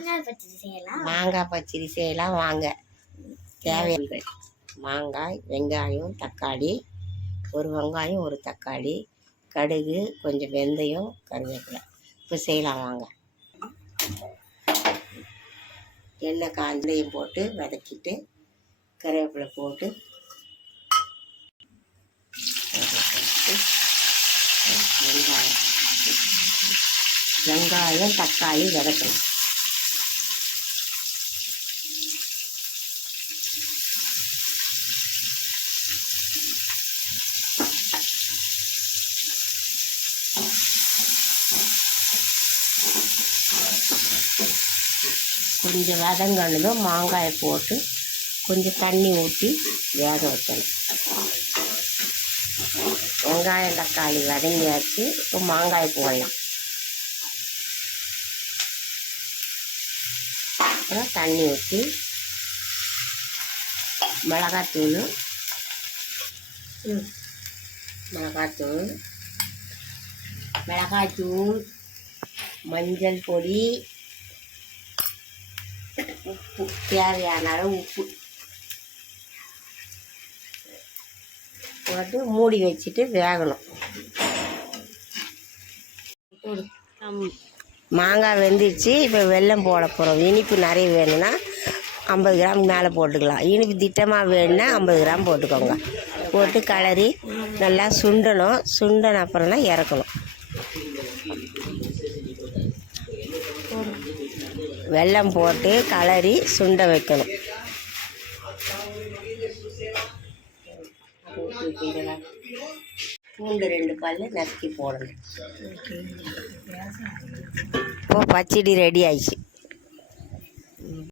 மாங்காய் பச்சடி செய்யலாம் வாங்க. தேவையான மாங்காய், வெங்காயம், தக்காளி, ஒரு வெங்காயம் ஒரு தக்காளி, கடுகு, கொஞ்சம் வெந்தயம், கருவேப்பிலை. இப்போ செய்யலாம் வாங்க. எண்ணெய் காஞ்சையும் போட்டு வதக்கிட்டு கருவேப்பிலை போட்டு வெங்காயம் தக்காளி வதக்கணும். கொஞ்சம் வதங்கினதும் மாங்காயை போட்டு கொஞ்சம் தண்ணி ஊற்றி வேக வைக்கணும். வெங்காயம் தக்காளி வதங்கியாச்சு. இப்போ மாங்காய் போடலாம். அப்புறம் தண்ணி ஊற்றி மிளகாத்தூள் மஞ்சள் பொடி, உப்பு, தேவையான அளவு உப்பு போட்டு மூடி வச்சுட்டு வேகணும். மாங்காய் வெந்துடுச்சு. இப்போ வெல்லம் போட போகிறோம். இனிப்பு நிறைய வேணும்னா 50 கிராம் மேலே போட்டுக்கலாம். இனிப்பு திட்டமாக வேணும்னா 50 கிராம் போட்டுக்கோங்க. போட்டு கலரி நல்லா சுண்டணும். சுண்டன அப்புறம் தான் இறக்கணும். வெல்லம் போட்டு கலரி சுண்ட வைக்கணும். பூண்டு 2 பல் நசுக்கி போடணும். இப்போ பச்சடி ரெடி ஆயிடுச்சு.